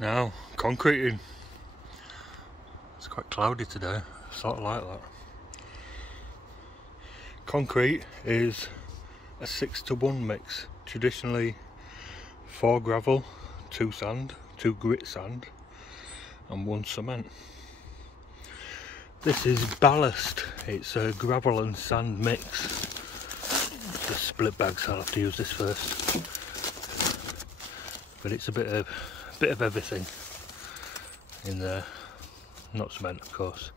Now, concreting. It's quite cloudy today, sort of like that. Concrete is a 6-to-1 mix. Traditionally 4 gravel, 2 sand, 2 grit sand and 1 cement. This is Ballast. It's a gravel and sand mix. The split bags, I'll have to use this first. But it's a bit of everything in there. Not cement, of course.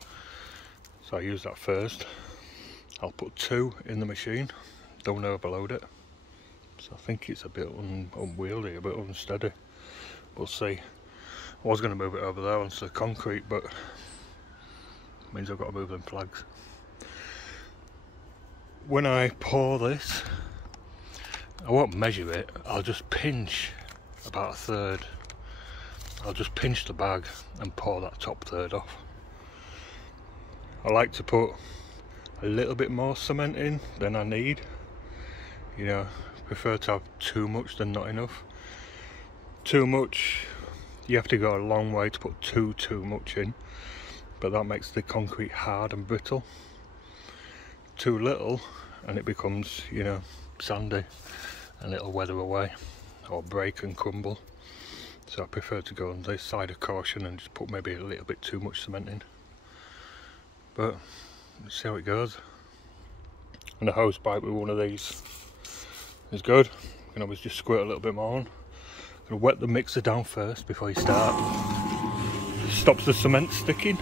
So I use that first. I'll put 2 in the machine. Don't overload it. So I think it's a bit unwieldy, a bit unsteady. We'll see. I was going to move it over there onto the concrete, but it means I've got to move them flags. When I pour this, I won't measure it, I'll just pinch about 1/3. I'll just pinch the bag and pour that top 1/3 off. I like to put a little bit more cement in than I need. You know, prefer to have too much than not enough. Too much, you have to go a long way to put too much in, but that makes the concrete hard and brittle. Too little and it becomes, you know, sandy and it'll weather away or break and crumble. So I prefer to go on this side of caution and just put maybe a little bit too much cement in. But let's see how it goes. And a hose pipe with one of these is good. You can always just squirt a little bit more on. Gonna wet the mixer down first before you start. It stops the cement sticking.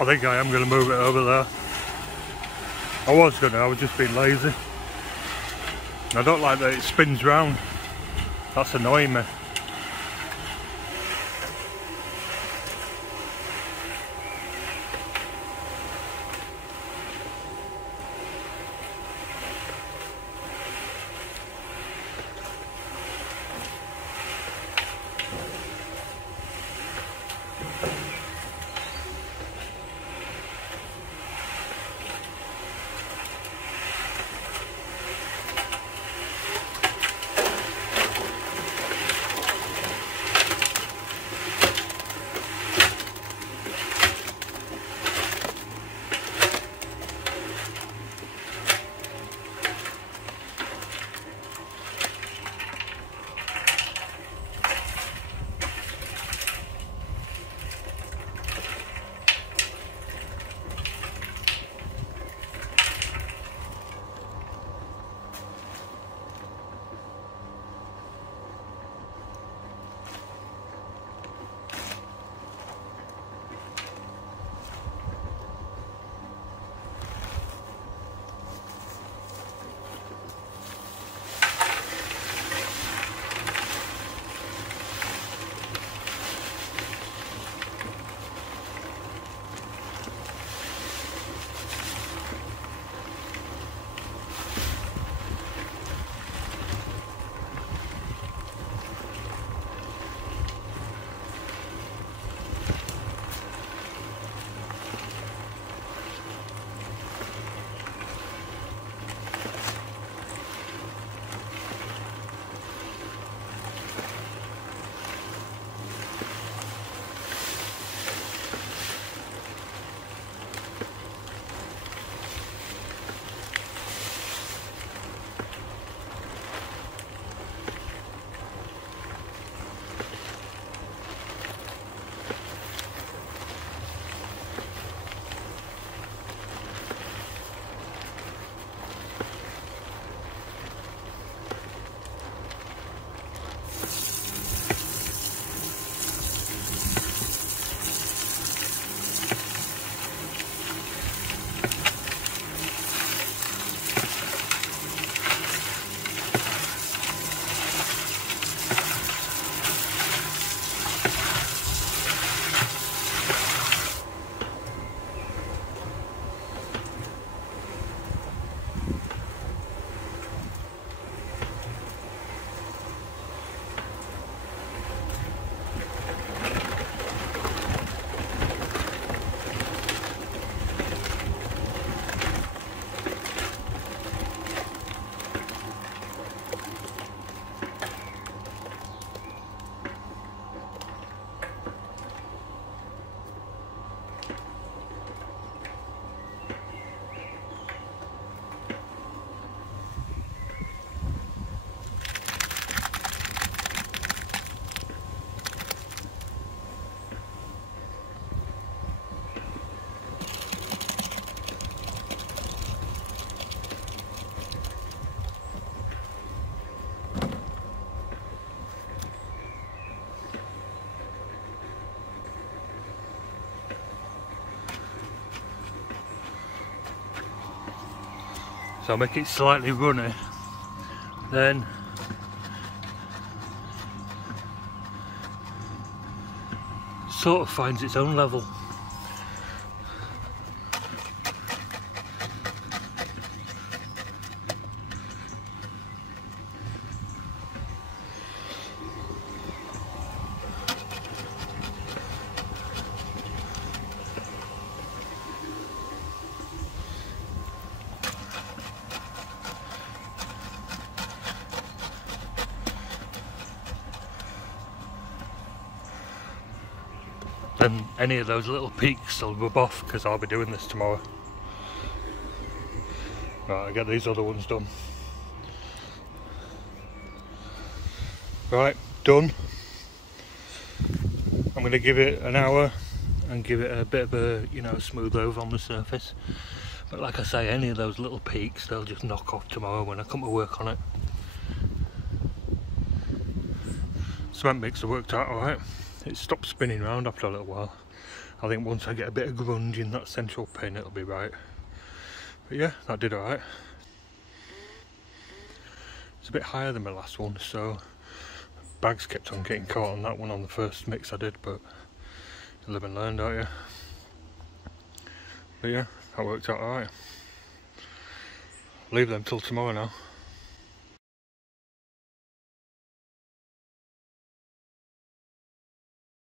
I think I am going to move it over there. I was just being lazy. And I don't like that it spins round. That's annoying me. So I'll make it slightly runny, then sort of finds its own level. Then any of those little peaks will rub off because I'll be doing this tomorrow. Right, I'll get these other ones done. Right, done. I'm going to give it an hour and give it a bit of a, you know, smooth over on the surface. But like I say, any of those little peaks, they'll just knock off tomorrow when I come to work on it. Cement mixer worked out alright. It stopped spinning around after a little while. I think once I get a bit of grunge in that central pin, it'll be right. But yeah, that did alright. It's a bit higher than my last one, so bags kept on getting caught on that one on the first mix I did, but you live and learn, don't you? But yeah, that worked out alright. Leave them till tomorrow now.